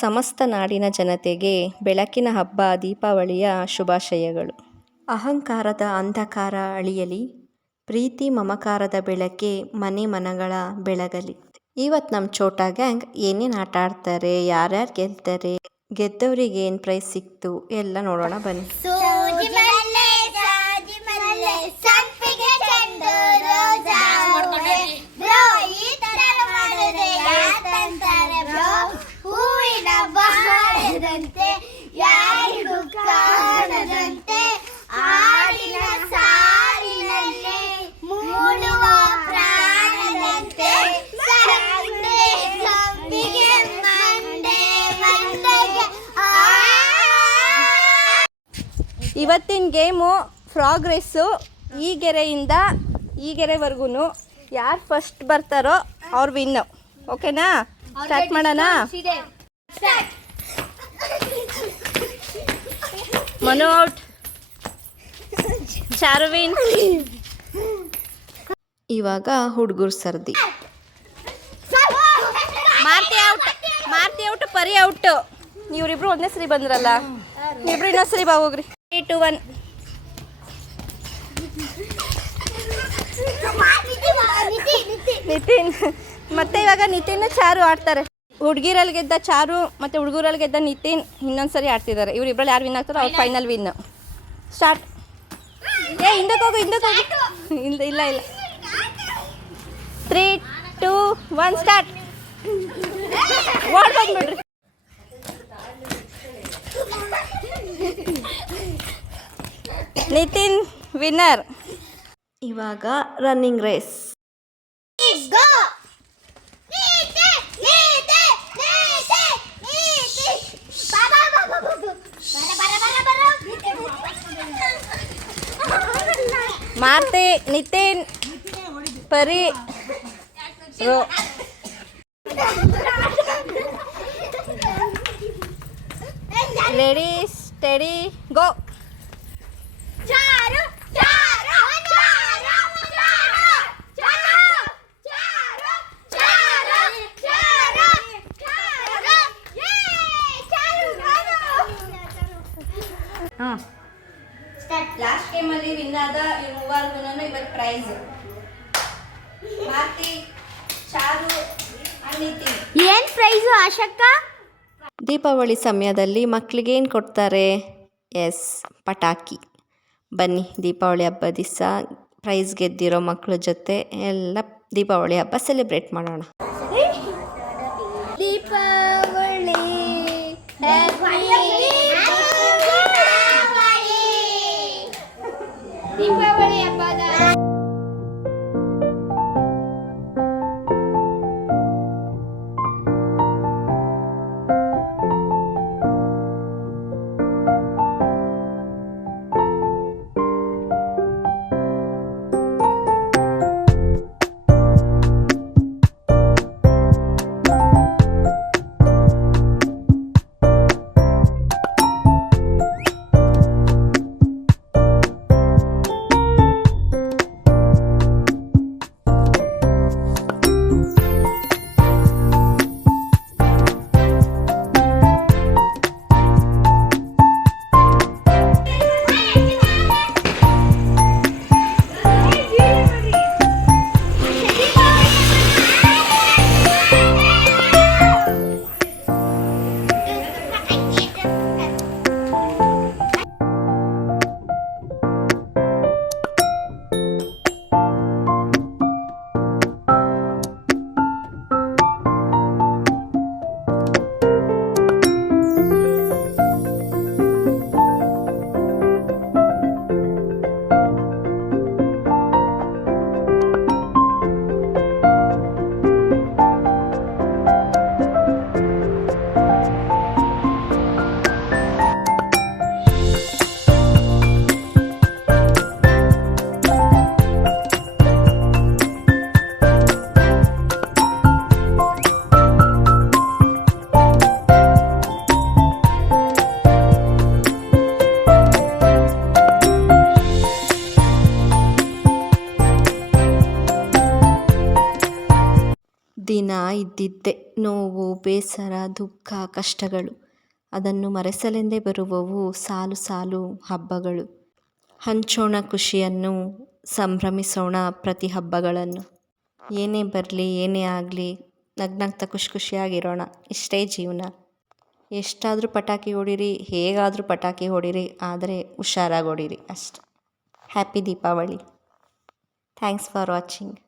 ಸಮಸ್ತ ನಾಡಿನ ಜನತೆಗೆ ಬೆಳಕಿನ ಹಬ್ಬ ದೀಪಾವಳಿಯ ಶುಭಾಶಯಗಳು. ಅಹಂಕಾರದ ಅಂಧಕಾರ ಅಳಿಯಲಿ ಪ್ರೀತಿ ಮಮಕಾರದ ಬೆಳಕೆ ಮನೆ ಮನಗಳ ಬೆಳಗಲಿ. ಇವತ್ತು ನಮ್ಮ ಛೋಟಾ ಗ್ಯಾಂಗ್ ಏನೇನು ಆಟ ಆಡ್ತಾರೆ ಯಾರ್ಯಾರು ಗೆಲ್ತಾರೆ ಗೆದ್ದವರಿಗೆ ಏನು ಪ್ರೈಸ್ ಸಿಕ್ತು ಎಲ್ಲ ನೋಡೋಣ ಬನ್ನಿ. ಬಹಾರದಂತೆ ಯಾರಿಗೂ ಕಾಣದಂತೆ ಆಡಿನ ಸಾಲಿನಲ್ಲಿ ಮೂಡುವ ಪ್ರಾಣದಂತೆ ಸಂಪಿಗೆ ಮಂಡೆ ಮಂಡೆಗೆ ಇವತ್ತಿನ ಗೇಮು ಫ್ರಾಗ್ ರೇಸು. ಈ ಗೆರೆಯಿಂದ ಈ ಗೆರೆವರೆಗೂ ಯಾರು ಫಸ್ಟ್ ಬರ್ತಾರೋ ಅವ್ರು ವಿನ್ನು ಓಕೆನಾ ಸ್ಟಾರ್ಟ್ ಮಾಡೋಣ? ಮನು ಔಟ್. ಚಾರುವಿನ್ ಇವಾಗ ಹುಡುಗರು ಸರ್ದಿ. Marthi out. Marthi out Pari out. ಇವರಿಬ್ರು ಒಂದೇ ಸರಿ ಬಂದ್ರಲ್ಲ? ಇಬ್ರು ಇನ್ನೊಂದು ಸರಿ ಬಾ ಹೋಗ್ರಿ. Three two one Nitin. ಮತ್ತೆ ಇವಾಗ ನಿತಿನ್ ಚಾರು ಆಡ್ತಾರೆ. ಹುಡುಗಿರಲ್ಲಿ ಗೆದ್ದ ಚಾರು ಮತ್ತು ಹುಡುಗರಲ್ಲಿ ಗೆದ್ದ ನಿತಿನ್ ಇನ್ನೊಂದು ಸರಿ ಆಡ್ತಿದ್ದಾರೆ ಇವ್ರಿಬ್ರಲ್ಲಿ ಯಾರು ವಿನ್ ಆಗ್ತಾರೋ ಅವ್ರು ಫೈನಲ್ ವಿನ್ ಸ್ಟಾರ್ಟ್ ಏ ಹಿಂದಕ್ಕೆ ಹೋಗು ಹಿಂದಕ್ಕೆ ಹೋಗು. ಇಲ್ಲ ಇಲ್ಲ ಇಲ್ಲ. ತ್ರೀ ಟೂ ಒನ್ ಸ್ಟಾರ್ಟ್ ಓಡ್ ಬಂದ್ಬಿಡ್ರಿ. ನಿತಿನ್ ವಿನ್ನರ್ ಇವಾಗ ರನ್ನಿಂಗ್ ರೇಸ್ ಮಾರ್ತಿ ನಿತಿನ್ ಪರಿ ರೋ ರೆಡಿ ಸ್ಟಡಿ ಗೋ ಚಾರು ಲಾಸ್ಟ್ ಗೇಮ್ ಅಲ್ಲಿ ವಿನ್ ಆದ ಇವತ್ತು ಪ್ರೈಸ್ ಮಾರ್ತಿ ಚಾರು ಅನಿತಿ. ಏನು ಪ್ರೈಸು ಆಶಕ್ಕ? ದೀಪಾವಳಿ ಸಮಯದಲ್ಲಿ ಮಕ್ಕಳಿಗೆ ಏನು ಕೊಡ್ತಾರೆ? ಎಸ್ ಪಟಾಕಿ. ಬನ್ನಿ ದೀಪಾವಳಿ ಹಬ್ಬ ದಿವಸ ಪ್ರೈಸ್ ಗೆದ್ದಿರೋ ಮಕ್ಕಳ ಜೊತೆ ಎಲ್ಲ ದೀಪಾವಳಿ ಹಬ್ಬ ಸೆಲೆಬ್ರೇಟ್ ಮಾಡೋಣ. ಕಾಯುತ್ತಿದ್ದೆ ನೋವು, ಬೇಸರ, ದುಃಖ, ಕಷ್ಟಗಳು. ಅದನ್ನು ಮರೆಸಲೆಂದೇ ಬರುವವು ಸಾಲು ಸಾಲು ಹಬ್ಬಗಳು. ಹಂಚೋಣ ಖುಷಿಯನ್ನು, ಸಂಭ್ರಮಿಸೋಣ ಪ್ರತಿ ಹಬ್ಬಗಳನ್ನು. ಏನೇ ಬರಲಿ, ಏನೇ ಆಗಲಿ, ನಗ್ನಗ್ತಾ ಖುಷಿ ಖುಷಿಯಾಗಿರೋಣ. ಇಷ್ಟೇ ಜೀವನ. ಎಷ್ಟಾದರೂ ಪಟಾಕಿ ಹೊಡೀರಿ, ಹೇಗಾದರೂ ಪಟಾಕಿ ಹೊಡಿರಿ, ಆದರೆ ಹುಷಾರಾಗಿ ಹೊಡಿರಿ ಅಷ್ಟೆ. Happy Deepavali. Thanks for watching.